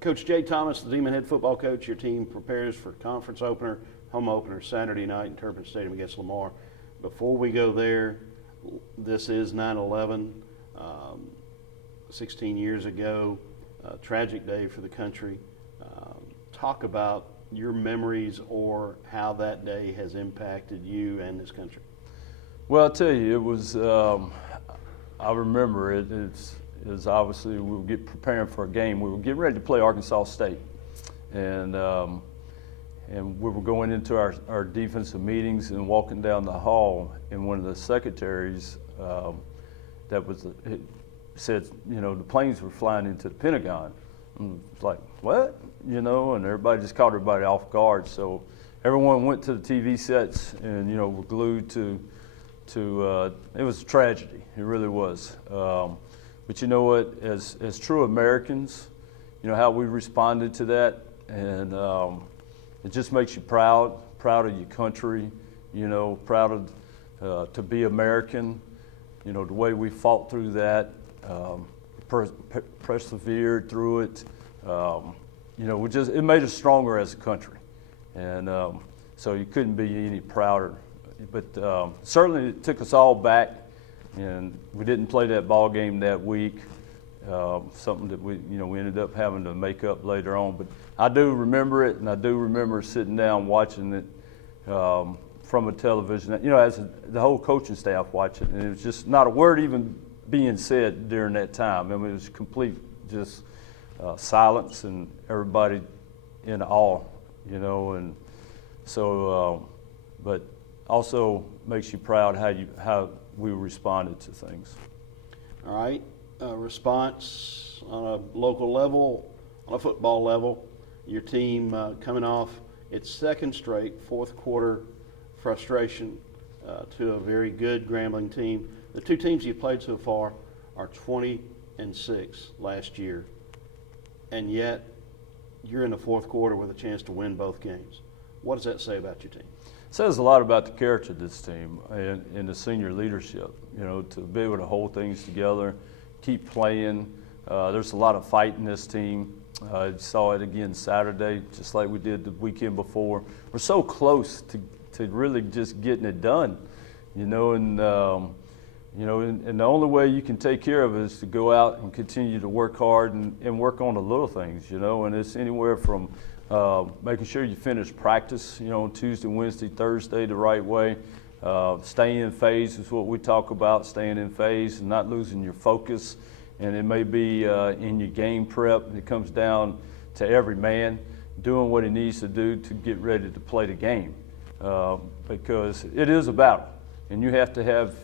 Coach Jay Thomas, the Demon head football coach, your team prepares for conference opener, home opener Saturday night in Turpin Stadium against Lamar. Before we go there, this is 9/11, 16 years ago, tragic day for the country. Talk about your memories or how that day has impacted you and this country. Well, I'll tell you, it was, I remember it. It's obviously we were preparing for a game. We were getting ready to play Arkansas State. And we were going into our defensive meetings and walking down the hall, and one of the secretaries said, you know, the planes were flying into the Pentagon. And it's like, what? You know, and everybody just caught everybody off guard. So everyone went to the TV sets and, you know, were glued to it was a tragedy. It really was. But you know what, as true Americans, you know, how we responded to that, and it just makes you proud of your country, you know, proud of, to be American, you know, the way we fought through that, persevered through it, you know, it made us stronger as a country. And so you couldn't be any prouder. But certainly it took us all back, and we didn't play that ball game that week. Something that we ended up having to make up later on. But I do remember it, and I do remember sitting down watching it from a television. You know, as the whole coaching staff watching it, and it was just not a word even being said during that time. I mean, it was complete just silence and everybody in awe, you know. And so, but also makes you proud how we responded to things. All right. Response on a local level, on a football level, your team coming off its second straight fourth quarter frustration to a very good Grambling team. The two teams you've played so far are 20-6 last year, and yet you're in the fourth quarter with a chance to win both games. What does that say about your team? It says a lot about the character of this team and the senior leadership, you know, to be able to hold things together, keep playing. There's a lot of fight in this team. I saw it again Saturday, just like we did the weekend before. We're so close to really just getting it done, you know, and the only way you can take care of it is to go out and continue to work hard and work on the little things, you know, and it's anywhere from making sure you finish practice, you know, on Tuesday, Wednesday, Thursday the right way. Staying in phase is what we talk about, staying in phase and not losing your focus. And it may be in your game prep. It comes down to every man doing what he needs to do to get ready to play the game, because it is a battle, and you have to have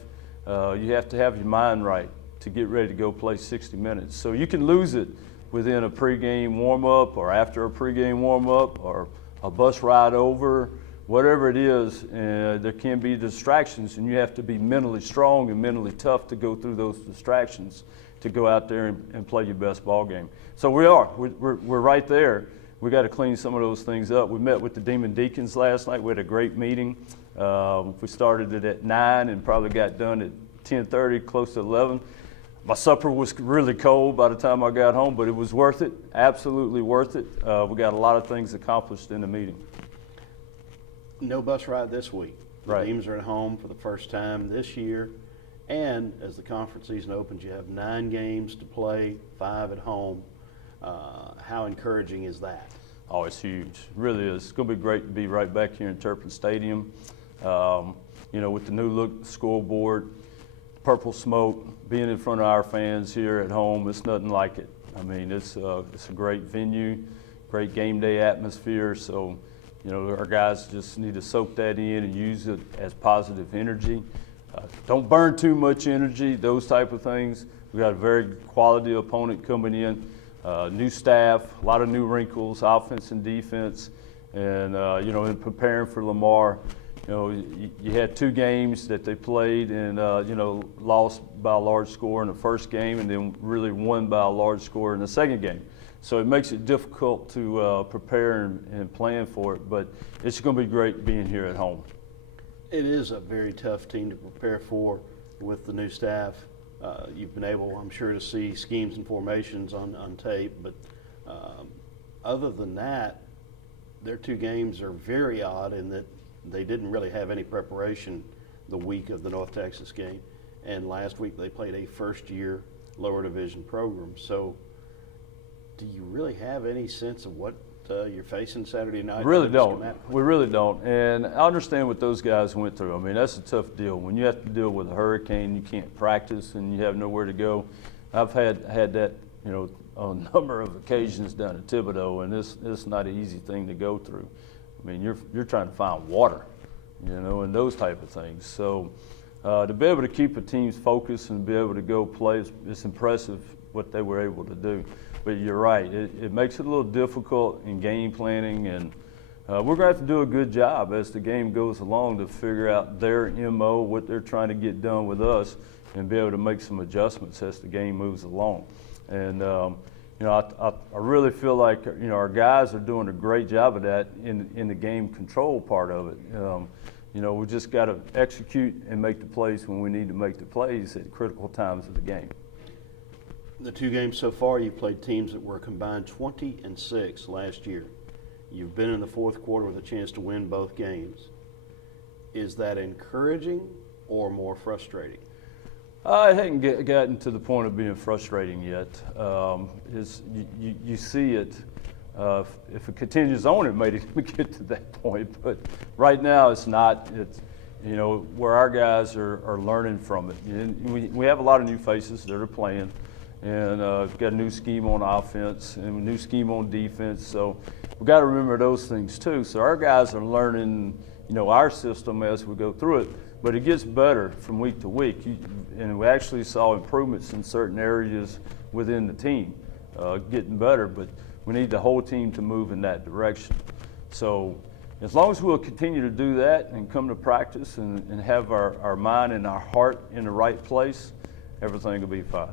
your mind right to get ready to go play 60 minutes. So you can lose it within a pregame warm-up or after a pregame warm-up or a bus ride over, whatever it is. There can be distractions, and you have to be mentally strong and mentally tough to go through those distractions to go out there and play your best ball game. So we're right there. We got to clean some of those things up. We met with the Demon Deacons last night. We had a great meeting. We started it at 9 and probably got done at 10:30, close to 11. My supper was really cold by the time I got home, but it was worth it, absolutely worth it. We got a lot of things accomplished in the meeting. No bus ride this week. Right. The teams are at home for the first time this year, and as the conference season opens, you have 9 games to play, 5 at home. How encouraging is that? Oh, it's huge. It really is. It's going to be great to be right back here in Turpin Stadium. You know, with the new look scoreboard, purple smoke, being in front of our fans here at home, it's nothing like it. I mean, it's a great venue, great game day atmosphere. So, you know, our guys just need to soak that in and use it as positive energy. Don't burn too much energy, those type of things. We got a very quality opponent coming in, new staff, a lot of new wrinkles, offense and defense, and you know, in preparing for Lamar. You know, you had 2 games that they played and, you know, lost by a large score in the first game and then really won by a large score in the second game. So it makes it difficult to prepare and plan for it, but it's going to be great being here at home. It is a very tough team to prepare for with the new staff. You've been able, I'm sure, to see schemes and formations on tape, but other than that, their two games are very odd in that they didn't really have any preparation the week of the North Texas game. And last week they played a first-year lower division program. So do you really have any sense of what you're facing Saturday night? Really don't. We really don't. And I understand what those guys went through. I mean, that's a tough deal. When you have to deal with a hurricane, you can't practice and you have nowhere to go. I've had that, you know, on a number of occasions down at Thibodaux, and it's not an easy thing to go through. I mean, you're trying to find water, you know, and those type of things. So to be able to keep a team's focus and be able to go play, it's impressive what they were able to do. But you're right, it makes it a little difficult in game planning, and we're going to have to do a good job as the game goes along to figure out their MO, what they're trying to get done with us, and be able to make some adjustments as the game moves along. And you know, I really feel like, you know, our guys are doing a great job of that in the game control part of it. You know, we just got to execute and make the plays when we need to make the plays at critical times of the game. The two games so far, you've played teams that were combined 20-6 last year. You've been in the fourth quarter with a chance to win both games. Is that encouraging or more frustrating? It hadn't gotten to the point of being frustrating yet. You see it. If it continues on, it may get to that point. But right now, it's not. It's, you know, where our guys are learning from it. And we have a lot of new faces that are playing, and we've got a new scheme on offense and a new scheme on defense. So we've got to remember those things too. So our guys are learning, you know, our system as we go through it. But it gets better from week to week, and we actually saw improvements in certain areas within the team, getting better. But we need the whole team to move in that direction. So as long as we'll continue to do that and come to practice and have our mind and our heart in the right place, everything will be fine.